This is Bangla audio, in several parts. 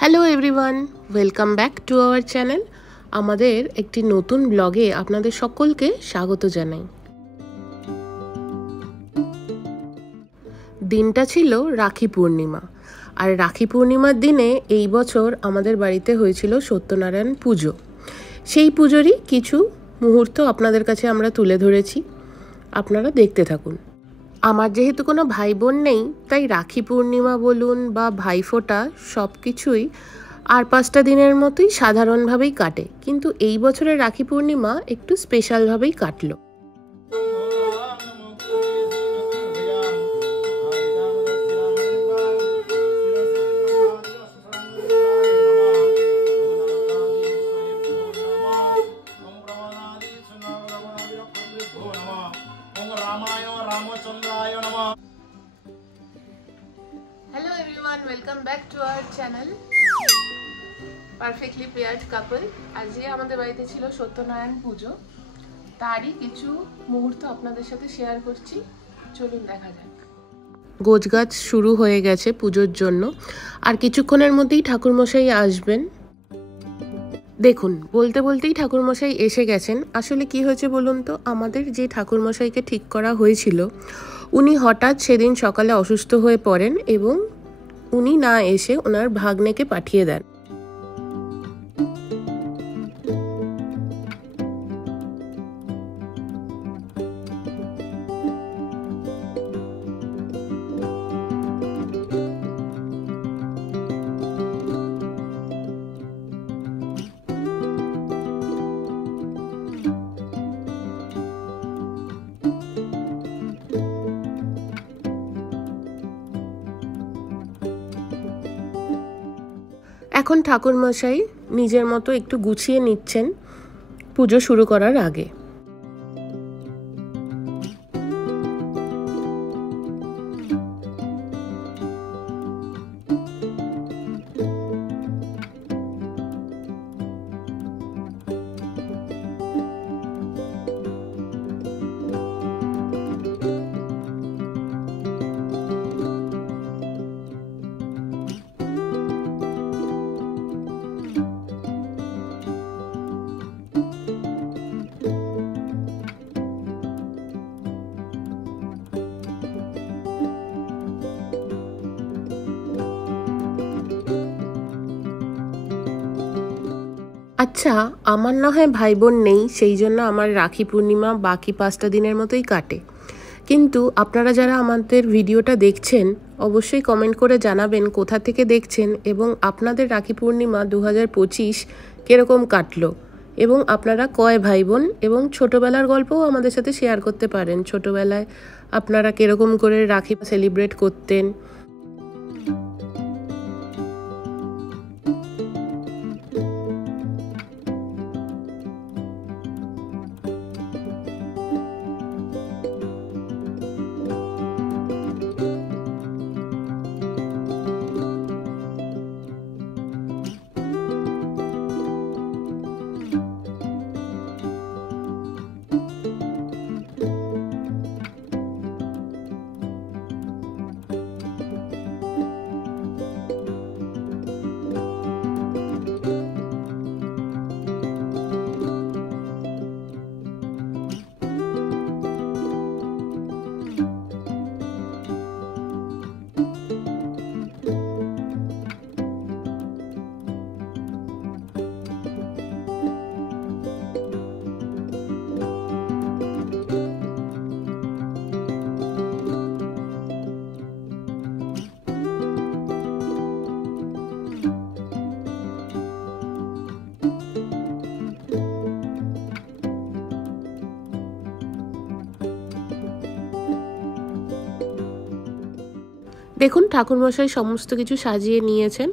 Hello everyone, welcome back to our channel. আমাদের একটি নতুন ব্লগে আপনাদের সকলকে স্বাগত জানাই। দিনটা ছিল রাখি পূর্ণিমা, আর রাখি পূর্ণিমার দিনে এই বছর আমাদের বাড়িতে হয়েছিল সত্যনারায়ণ পুজো। সেই পুজোরই কিছু মুহূর্ত আপনাদের কাছে আমরা তুলে ধরেছি, আপনারা দেখতে থাকুন। আমার যেহেতু কোনো ভাই বোন নেই, তাই রাখি পূর্ণিমা বলুন বা ভাইফোঁটা সব কিছুই আর 5টা দিনের মতোই সাধারণভাবেই কাটে, কিন্তু এই বছরের রাখি পূর্ণিমা একটু স্পেশালভাবেই কাটলো। Hello everyone, welcome back to our channel Perfectly Paired Couple। আজকে আমাদের বাড়িতে ছিল সত্যনারায়ণ পুজো, তারই কিছু মুহূর্ত আপনাদের সাথে শেয়ার করছি, চলুন দেখা যাক। গোছগাছ শুরু হয়ে গেছে পুজোর জন্য, আর কিছুক্ষণের মধ্যেই ঠাকুরমশাই আসবেন। দেখুন, বলতে বলতেই ঠাকুরমশাই এসে গেছেন। আসলে কি হয়েছে বলুন তো, আমাদের যে ঠাকুরমশাইকে ঠিক করা হয়েছিল, উনি হঠাৎ সেদিন সকালে অসুস্থ হয়ে পড়েন এবং উনি না এসে ওনার ভাগ্নেকে পাঠিয়ে দেন। এখন ঠাকুরমশাই নিজের মতো একটু গুছিয়ে নিচ্ছেন পুজো শুরু করার আগে। আচ্ছা, আমার না হয় ভাই বোন নেই, সেই জন্য আমার রাখি পূর্ণিমা বাকি 5টা দিনের মতোই কাটে, কিন্তু আপনারা যারা আমাদের ভিডিওটা দেখছেন অবশ্যই কমেন্ট করে জানাবেন কোথা থেকে দেখছেন এবং আপনাদের রাখি পূর্ণিমা 2025 কীরকম কাটলো, এবং আপনারা কয় ভাই বোন, এবং ছোটোবেলার গল্পও আমাদের সাথে শেয়ার করতে পারেন। ছোটোবেলায় আপনারা কীরকম করে রাখি সেলিব্রেট করতেন। দেখুন, ঠাকুরমশাই সমস্ত কিছু সাজিয়ে নিয়েছেন।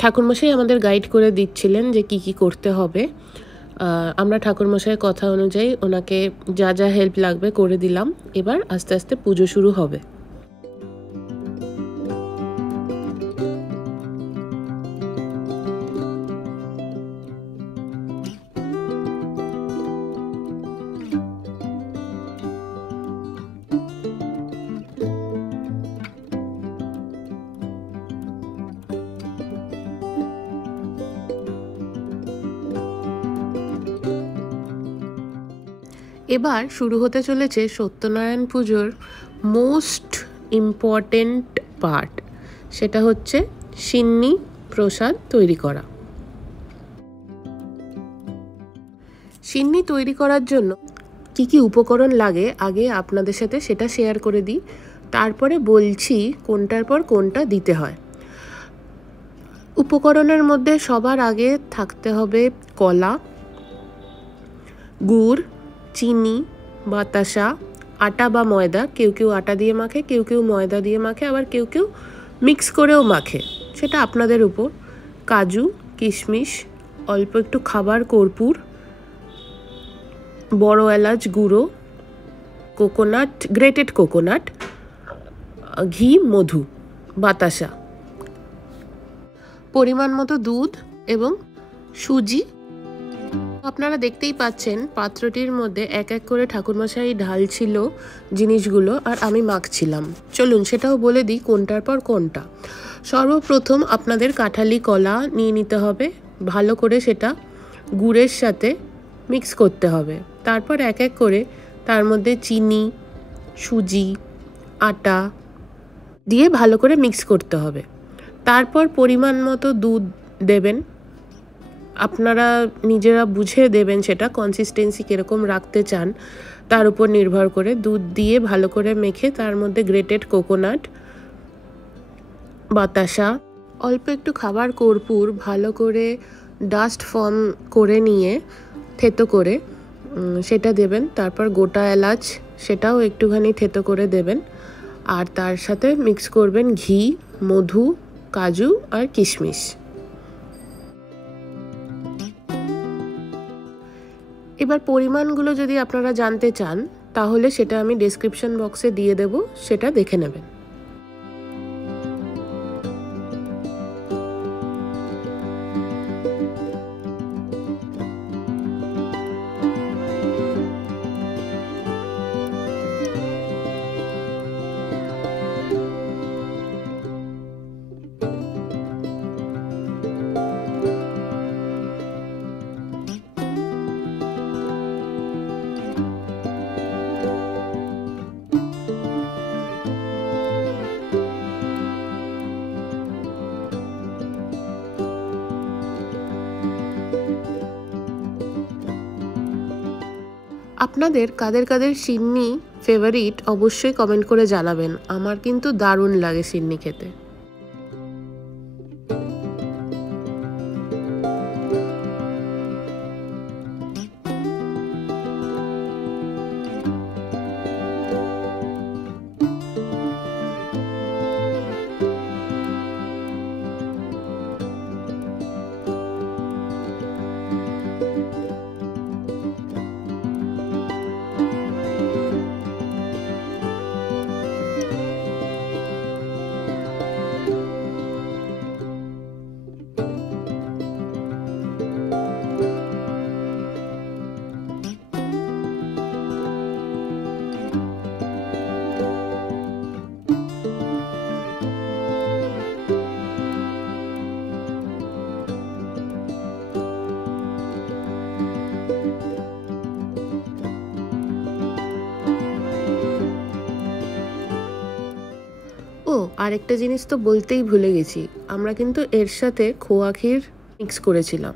ঠাকুরমশাই আমাদের গাইড করে দিচ্ছিলেন যে কি কি করতে হবে। আমরা ঠাকুরমশাইয়ের কথা অনুযায়ী ওনাকে যা যা হেল্প লাগবে করে দিলাম। এবার আস্তে আস্তে পুজো শুরু হবে। এবার শুরু হতে চলেছে সত্যনারায়ণ পুজোর মোস্ট ইম্পর্টেন্ট পার্ট, সেটা হচ্ছে সিন্নি প্রসাদ তৈরি করা। সিন্নি তৈরি করার জন্য কি কি উপকরণ লাগে আগে আপনাদের সাথে সেটা শেয়ার করে দিই, তারপরে বলছি কোনটার পর কোনটা দিতে হয়। উপকরণের মধ্যে সবার আগে থাকতে হবে কলা, গুড়, চিনি, বাতাসা, আটা বা ময়দা। কেউ কেউ আটা দিয়ে মাখে, কেউ কেউ ময়দা দিয়ে মাখে, আবার কেউ কেউ মিক্স করেও মাখে, সেটা আপনাদের উপর। কাজু, কিশমিশ, অল্প একটু খাবার কর্পূর, বড় এলাচ গুঁড়ো, কোকোনাট, গ্রেটেড কোকোনাট, ঘি, মধু, বাতাসা, পরিমাণ মতো দুধ এবং সুজি। আপনারা দেখতেই পাচ্ছেন পাত্রটির মধ্যে এক এক করে ঠাকুরমশাই ঢালছিল জিনিসগুলো আর আমি মাখছিলাম। চলুন সেটাও বলে দিই কোনটার পর কোনটা। সর্বপ্রথম আপনাদের কাঁঠালি কলা নিয়ে নিতে হবে, ভালো করে সেটা গুড়ের সাথে মিক্স করতে হবে। তারপর এক এক করে তার মধ্যে চিনি, সুজি, আটা দিয়ে ভালো করে মিক্স করতে হবে। তারপর পরিমাণ মতো দুধ দেবেন, আপনারা নিজেরা বুঝে দেবেন, সেটা কনসিস্টেন্সি কীরকম রাখতে চান তার উপর নির্ভর করে। দুধ দিয়ে ভালো করে মেখে তার মধ্যে গ্রেটেড কোকোনাট, বাতাসা, অল্প একটু খাবার কর্পূর ভালো করে ডাস্ট ফর্ম করে নিয়ে থেতো করে সেটা দেবেন। তারপর গোটা এলাচ, সেটাও একটুখানি থেতো করে দেবেন। আর তার সাথে মিক্স করবেন ঘি, মধু, কাজু আর কিশমিশ। এবার পরিমাণগুলো যদি আপনারা জানতে চান তাহলে সেটা আমি ডেসক্রিপশন বক্সে দিয়ে দেব, সেটা দেখে নেবেন। আপনাদের কাদের কাদের সিন্নি ফেভারিট অবশ্যই কমেন্ট করে জানাবেন। আমার কিন্তু দারুণ লাগে সিন্নি খেতে। ও আরেকটা জিনিস তো বলতেই ভুলে গেছি, আমরা কিন্তু এর সাথে খোয়া ক্ষীর মিক্স করেছিলাম।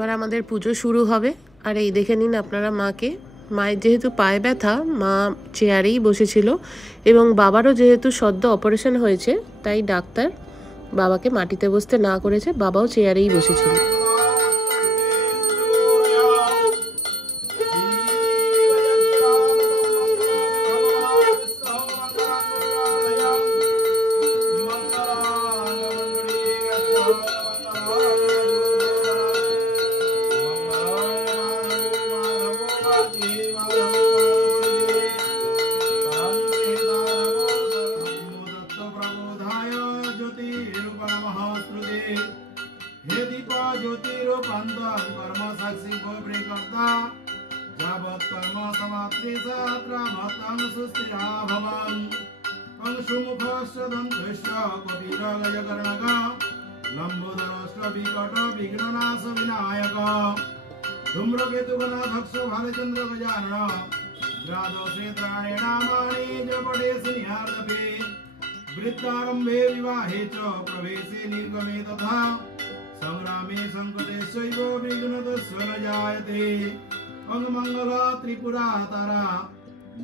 এবার আমাদের পুজো শুরু হবে। আর এই দেখে নিন আপনারা মাকে। মায়ের যেহেতু পায়ে ব্যথা, মা চেয়ারেই বসেছিল এবং বাবারও যেহেতু সদ্য অপারেশন হয়েছে, তাই ডাক্তার বাবাকে মাটিতে বসতে না করেছে, বাবাও চেয়ারেই বসেছিল। वृद्धारंभे विवाहे च प्रवेशे निर्गमे तथा संग्रामे संकटेश्चैव विघ्नतस्य न जायते। अंगमंगला त्रिपुरा तारा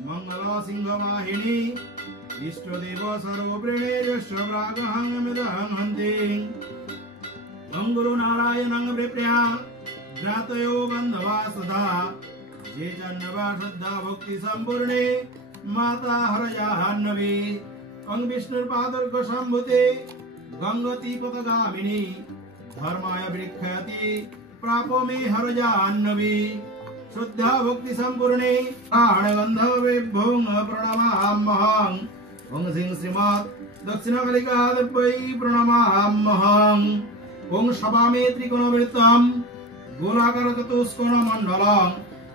मंगला सिंहवाहिनी इष्टदेव सर्वप्रेणे यशव्रागहंगमिदहंहन्ति। गुरु नारायणं विप्र्या ज्ञातयो बन्धवा सदा जे जन्नवा श्रद्धा भक्ति संपूर्णे माता हरयान्नवी। अंग विष्णुर्पादर्घ संभुते गंगति पथगामिनी धर्माय वृक्षयति प्रापो मे हरजाह्नवी। श्रद्धा भक्ति संपूर्णे प्राणगंधवेभ्यों प्रणमाम्यहं। ओं सिंह श्रीमत् दक्षिणकलिकादिव्यै प्रणमाम्यहं। ओं शवामे त्रिकोणवृत्तं गोलाकार चतुष्कोणमण्डलं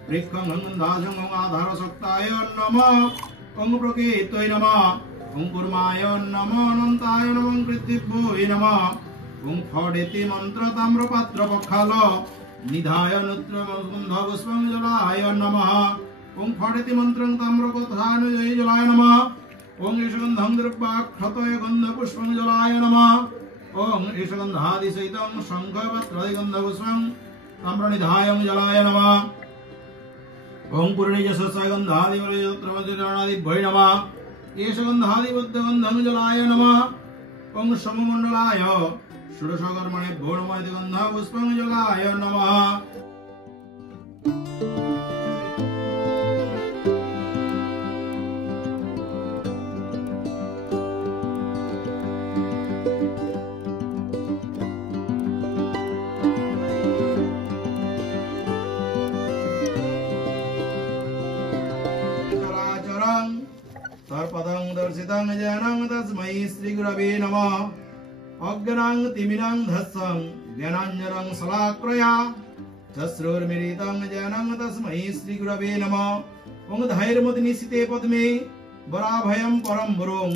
वृक्षं गन्धाजं आधारशक्ताय नमः। ओं प्रकृत्यै नमः। ओं कूर्माय नमः। अनन्ताय नमः। कृतिभ्यो नमः। ओं फडेति मंत्र ताम्रपात्र पक्षाल निधाय नृत्यगंधपुष्पं जलाय नमः। ओं फडेति मंत्रं ताम्रकथानुजय जलाय नमः। ओं ईशगंधं द्रव्याक्षतय गंधपुष्पं जलाय नमः। ओं ईशगंधादिसहितं शंखपत्रादिगंधपुष्पं ताम्रनिधाय जलाय नमः। ओं पूर्णिजसस्य गंधादिवरयत्रवज्राणादिभ्यो नमः। ईशगंधादिबद्धगंधं जलाय नमः। ओं सममंडलाय षोडशकर्मणेभ्यो नमः। गंधपुष्पं जलाय नमः। सर्पदं दर्शितं जनं तस्मै श्रीगुरवे नमः। अज्ञानं तिमिरं धत्सं ज्ञानाञ्जनं शलाक्रया चश्रुर्मिलितं जनं तस्मै श्रीगुरवे नमः। ओं धैर्यमुद्निशिते पद्मे वराभयं परं गुरुं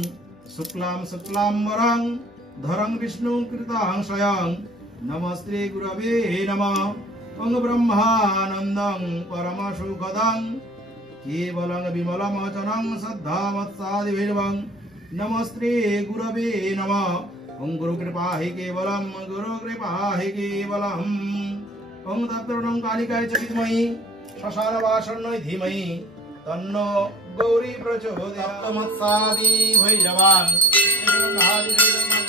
शुक्लां शुक्लाम्बरं धरं विष्णुं कृतां स्वयं नमस्ते गुरवे नमः। ओं ब्रह्मानन्दं परमसुखदं केवलं विमलमचनं श्रद्धामत्सादिभिर्वं नमस्ते गुरवे नमः। ओं गुरुकृपा हि केवलं गुरुकृपा हि केवलम्। ओं तत्त्वं कालिकाय च विद्महे श्मशानवासन्यै धीमहि तन्नो गौरी प्रचोदयात्। तत्त्वमत्सादिभैरवान्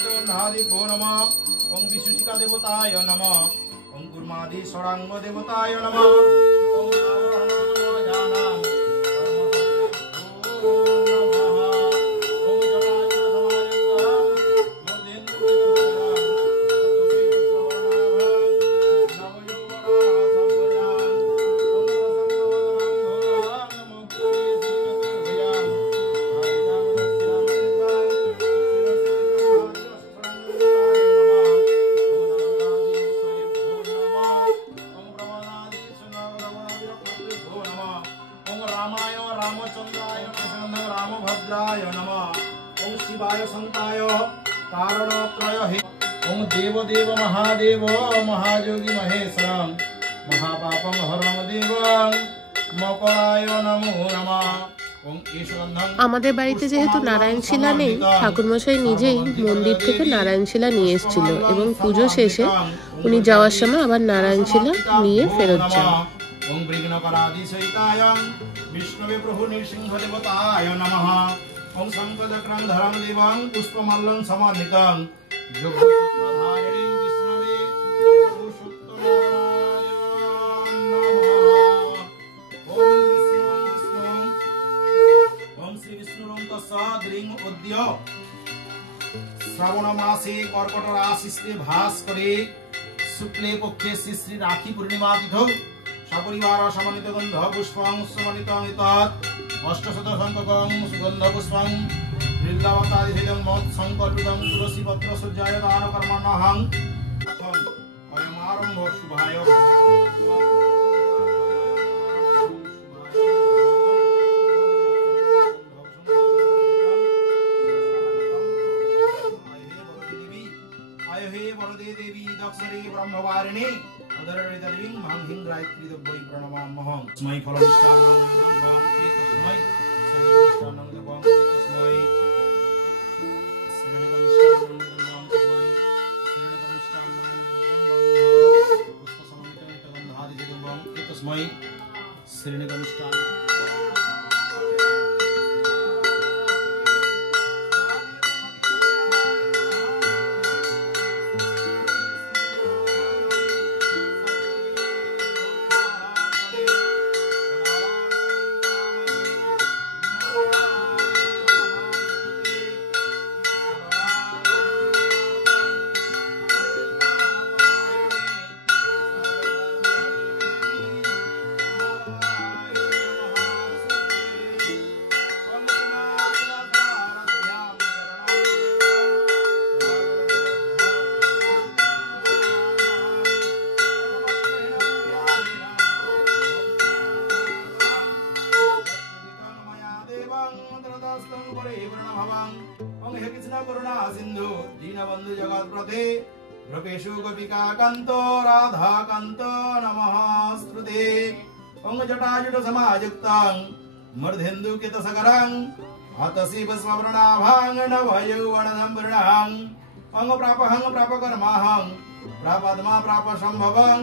गन्धादिभो नमः। ओं विशुचिका देवताय नमः। ओं कुर्मादि षडांग देवताय नमः। ओं रामभद्राय नमः। ओं शिवाय संताय कारणत्रय हे। ओं देवदेव महादेव महायोगी महेश्वरं महापापं हरं देवं मकराय नमो नमः। আমাদের বাড়িতে যেহেতু নারায়ণ শিলা নেই, ঠাকুরমশাই নিজেই মন্দির থেকে নারায়ণ শিলা নিয়ে এসেছিল এবং পুজো শেষে উনি যাওয়ার সময় আবার নারায়ণ শিলা নিয়ে ফেরত যান। ওম বিঘ্নকরাদিসহিতায়ং বিষ্ণবে প্রভু নৃসিংহ দেবতায় নমঃ। ওম শঙ্খচক্রং ধরং দেবং পুষ্পমাল্যং সমান্বিতং যোগসূত্রধারিণীং বিষ্ণবে পুরুষোত্তমায় নমঃ। ওম বিষ্ণু ওম শ্রী বিষ্ণুরং তস্যাদ্রিং উদ্য শ্রাবণ মাসে কর্কট রাশিতে ভাস করে শুক্লে পক্ষে শ্রী শ্রী রাখি পূর্ণিমা তিথৌ সপরিবার সমন্বিত গন্ধ পুষ্পং সমন্বিতং ইতৎ অষ্টশত সংখ্যকং সুগন্ধ পুষ্পং বৃন্দাবতাদিদং মৎ সংকল্পিতং তুলসী পত্র সজ্জায় দান কর্মণঃ অয়ং আরম্ভ শুভায় आय हे वरदे देवी दक्षिणे ब्रह्मवारिणे उदररितदेवीं मांहिं गायत्री देवै प्रणमामहं। तस्मै फलनिष्ठानं नमः तस्मै सर्वनिष्ठानं नमः तस्मै श्रीगणेशं नमः तस्मै श्रीगणेशं नमः पुष्पसमन्वितं गन्धादिदेवं तस्मै श्रीगणेशं सिंधु दीनबंधु जगत्प्रते रूपेषु गोपिका कान्तो राधा कान्तो नमस्ते। ओं जटाजुट समायुक्तं मूर्धेन्दु कितसकरं हतसि भस्मवर्णाभां नवयौवनसम्पूर्णं। ओं प्रापहं प्रापकर्माहं प्रापद्मा प्रापसम्भवं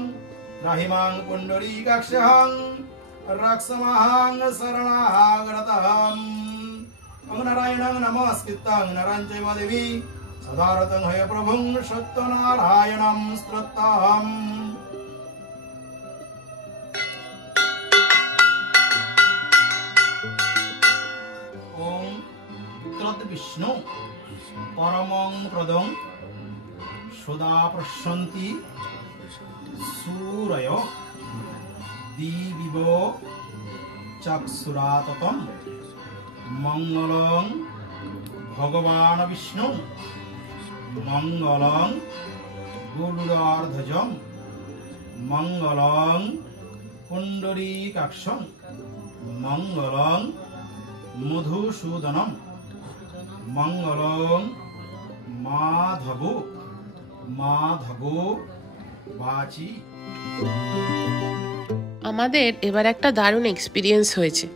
त्राहिमां पुण्डरीकाक्षहं रक्षमाहं शरणागतहं। ओं नारायणं नमस्कृतं नरं चैव देवी सदारतं हय प्रभुं सत्यनारायणं स्तोत्रम्। ओं तद्विष्णु परमं प्रदं सदा प्रशन्ति सूरय दिविव चक्षुराततं मंगलं भगवान विष्णु मंगलं गरुडार्धजं मंगलं पुंडरीकाक्षं मंगलं मधुसूदनं मंगलं माधवो माधवो वाची। আমাদের এবার একটা দারুণ এক্সপিরিয়েন্স হয়েছে।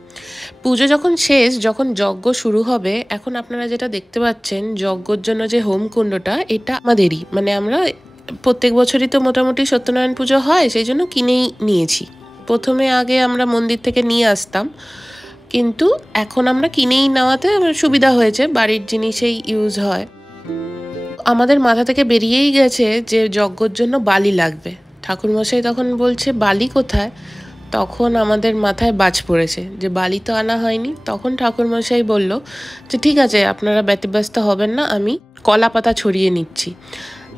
পুজো যখন শেষ, যখন যজ্ঞ শুরু হবে, এখন আপনারা যেটা দেখতে পাচ্ছেন যজ্ঞর জন্য যে হোমকুণ্ডটা, এটা আমাদেরই, মানে আমরা প্রত্যেক বছরই তো মোটামুটি সত্যনারায়ণ পুজো হয়, সেই জন্য কিনেই নিয়েছি। প্রথমে আগে আমরা মন্দির থেকে নিয়ে আসতাম, কিন্তু এখন আমরা কিনেই নেওয়াতে সুবিধা হয়েছে, বাড়ির জিনিসেই ইউজ হয়। আমাদের মাথা থেকে বেরিয়েই গেছে যে যজ্ঞর জন্য বালি লাগবে। ঠাকুরমশাই তখন বলছে বালি কোথায়, তখন আমাদের মাথায় বাজ পড়েছে যে বালি তো আনা হয়নি। তখন ঠাকুরমশাই বলল যে ঠিক আছে, আপনারা ব্যতিব্যস্ত হবেন না, আমি কলা পাতা ছড়িয়ে নিচ্ছি।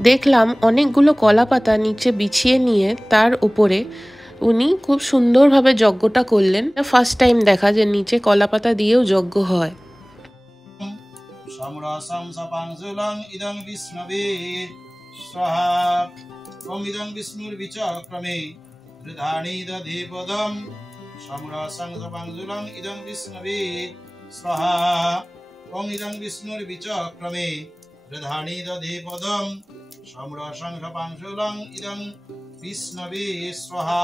দেখলাম অনেকগুলো কলা পাতা নিচে বিছিয়ে নিয়ে তার উপরে উনি খুব সুন্দরভাবে যজ্ঞটা করলেন। ফার্স্ট টাইম দেখা যে নিচে কলা পাতা দিয়েও যজ্ঞ হয়। সমরাসং সপাংশুলং ইদং বিষ্ণবে স্বাহা। ওম ইদং বিষ্ণুর বিচক্রমে ত্রিধানি দধি পদম সমরাসং সপাংশুলং ইদং বিষ্ণবে স্বাহা। ওম ইদং বিষ্ণুর বিচক্রমে ত্রিধানি দধি পদম সমরাসং সপাংশুলং ইদং বিষ্ণবে স্বাহা।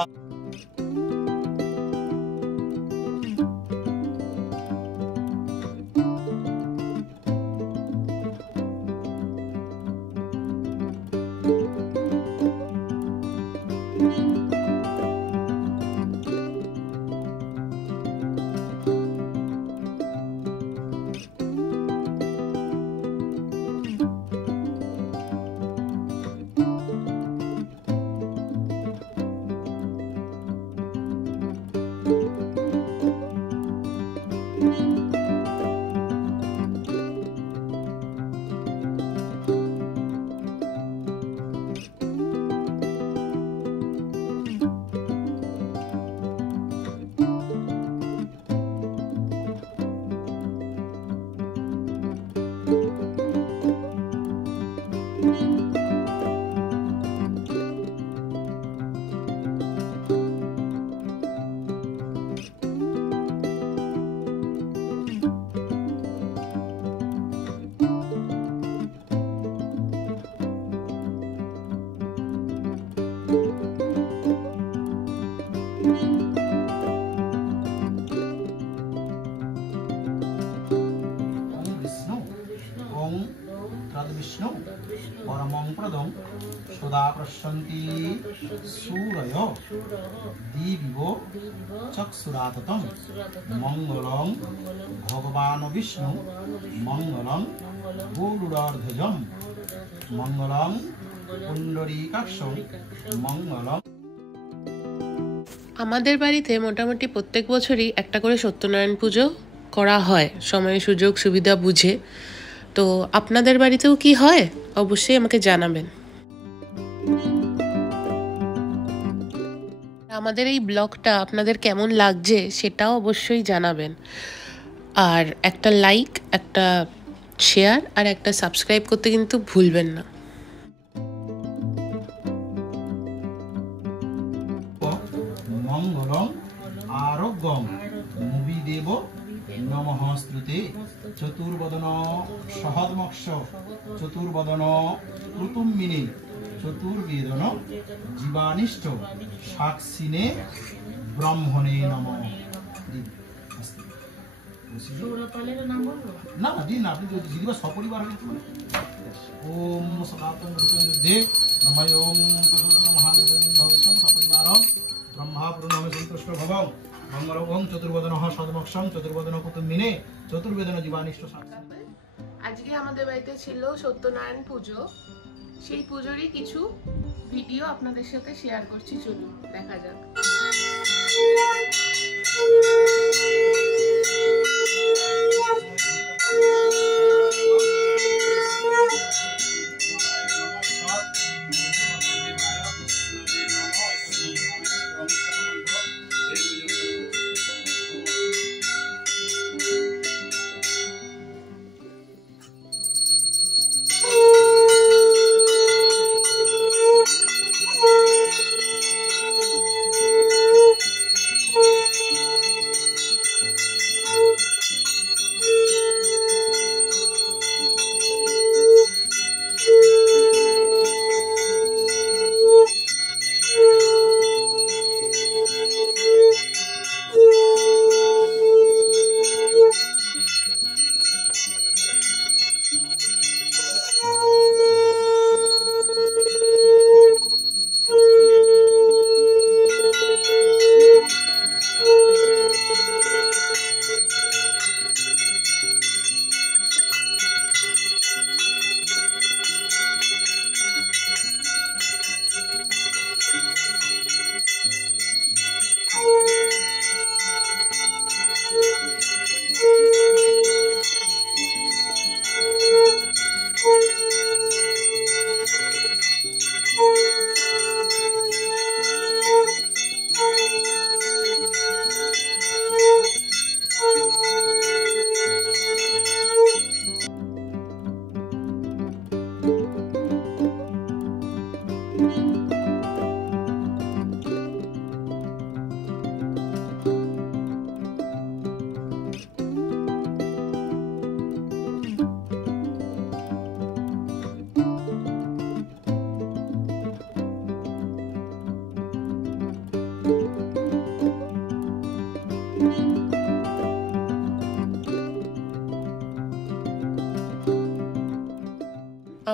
विष्णु परमं प्रदं सदा प्रशन्ति सूरय दिविवो चक्षुराततं मंगलं भगवान विष्णु मंगलं गरुडाध्वजं मंगलं पुंडरीकाक्षं मंगलं। আমাদের বাড়িতে মোটামুটি প্রত্যেক বছরই একটা করে সত্যনারায়ণ পুজো করা হয় সময় সুযোগ সুবিধা বুঝে। তো আপনাদের বাড়িতেও কি হয় অবশ্যই আমাকে জানাবেন। আমাদের এই ব্লগটা আপনাদের কেমন লাগছে সেটাও অবশ্যই জানাবেন। আর একটা লাইক, একটা শেয়ার আর একটা সাবস্ক্রাইব করতে কিন্তু ভুলবেন না। মঙ্গলং আরোগ্যং মুবিদেব নমঃ স্তুতে চতুর্বদন সহদমক্ষ চতুর্বদন ঋতুম্মিনে চতুর্বেদন জীবানিষ্ঠ সাক্ষিনে ব্রহ্মণে নমঃ। না দিন আপনি যদি সপরিবার ওম সদাতং রূপে ব্রহ্ময়ং মহাদেবং সপরিবারং ব্রহ্মা পূর্ণমে সন্তুষ্ট ভবং মঙ্গলং চতুর্বদনঃ সদমক্ষং চতুর্বদন কুতুম্বিনে চতুর্বেদন জীবানিষ্ঠ সাক্ষী। আজকে আমাদের বাড়িতে ছিল সত্যনারায়ণ পুজো, সেই পুজোরই কিছু ভিডিও আপনাদের সাথে শেয়ার করছি, চলুন দেখা যাক।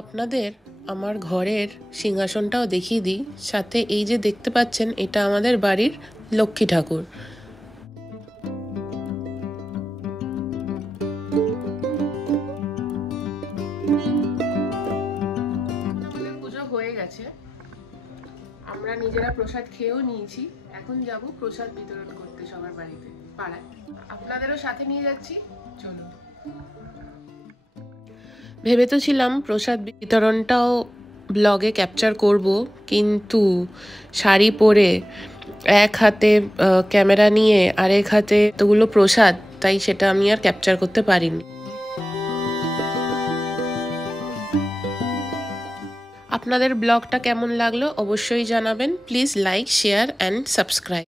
আপনাদের আমার ঘরের সিংহাসনটাও দেখিয়ে দিই, সাথে এই যে দেখতে পাচ্ছেন এটা আমাদের বাড়ির লক্ষ্মী ঠাকুর। আমাদের পুজো হয়ে গেছে, আমরা নিজেরা প্রসাদ খেয়েও নিয়েছি, এখন যাব প্রসাদ বিতরণ করতে সবার বাড়িতে পাড়ায়। আপনাদেরও সাথে নিয়ে যাচ্ছি, চলুন। ভেবে তো ছিলাম প্রসাদ বিতরণটাও ব্লগে ক্যাপচার করব, কিন্তু শাড়ি পরে এক হাতে ক্যামেরা নিয়ে আরেক হাতে এতগুলো প্রসাদ, তাই সেটা আমি আর ক্যাপচার করতে পারিনি। আপনাদের ব্লগটা কেমন লাগলো অবশ্যই জানাবেন। Please like, share and subscribe.